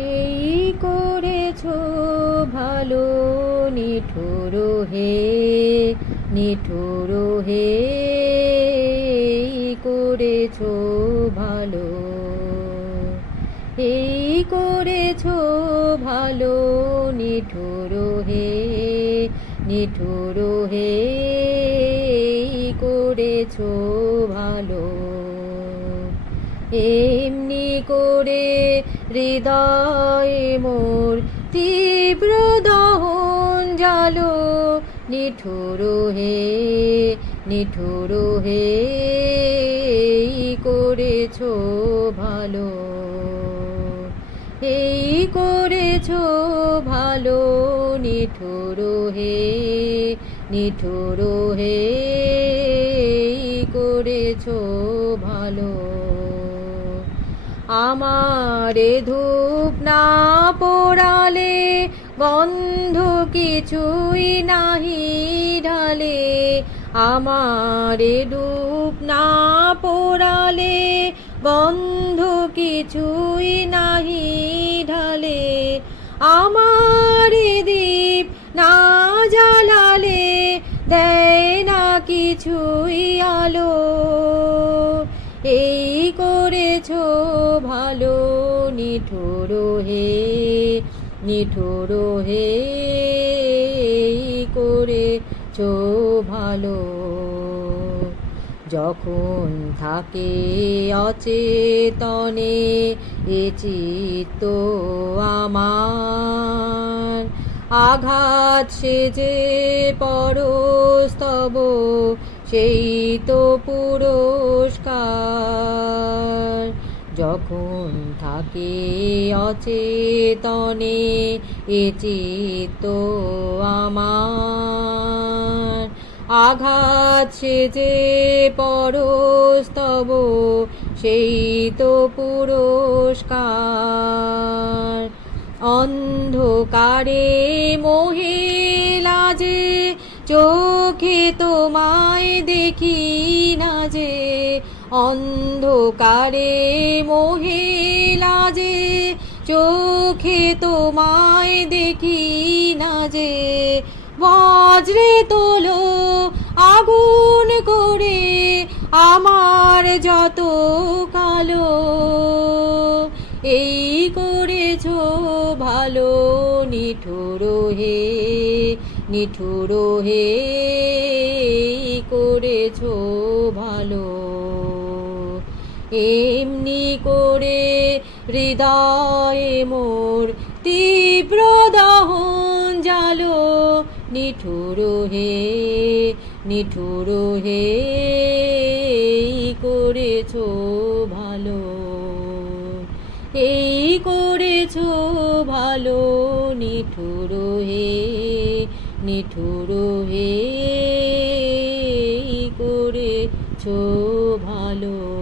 এই করেছ ভালো নিঠুর হে নিঠুর হে করেছ ভালো। এই করেছ ভালো নিঠুর হে নিঠুর হে করেছ ভালো। এমনি করে হৃদয়ে মোর তীব্র দহন জালো। নিঠুর হে নিঠুর হে করেছ ভালো। এই করেছ ভালো, নিঠুর হে নিঠুর হে। আমারে ধূপ না পোড়ালে, গন্ধ কিছুই নাহি ঢালে। আমারে ধূপ না পোড়ালে, গন্ধ কিছুই নাহি ঢালে। আমার দীপ না জ্বালালে, দেয় না কিছুই আলো। এই নিঠুর হে নিঠুর হে এই করেছ ভালো। যখন থাকে অচেতনে এ চিত্ত আমার, আঘাত সেজে পরস্তব সেই তো পুরস্কার। যখন থাকে অচেতনে, এ চিত্ত আমার। আঘাত সেজে পরস্তব সেই তো পুরস্কার। অন্ধকারে মহিলা যে চোখে তোমায় দেখি যে অন্ধকারে মহিলা যে চোখে তোমায় দেখি না যে, বজ্রে তোলো, আগুন করে আমার যত কালো। এই করেছ ভালো নিঠুর হে নিঠুর হে করেছ ভালো। এমনি করে হৃদয়ে মোর তীব্র দহন জালো। নিঠুর হে নিঠুর হে করেছ ভালো। এই করেছ ভালো, নিঠুর হে নিঠুর হে করেছ ভালো।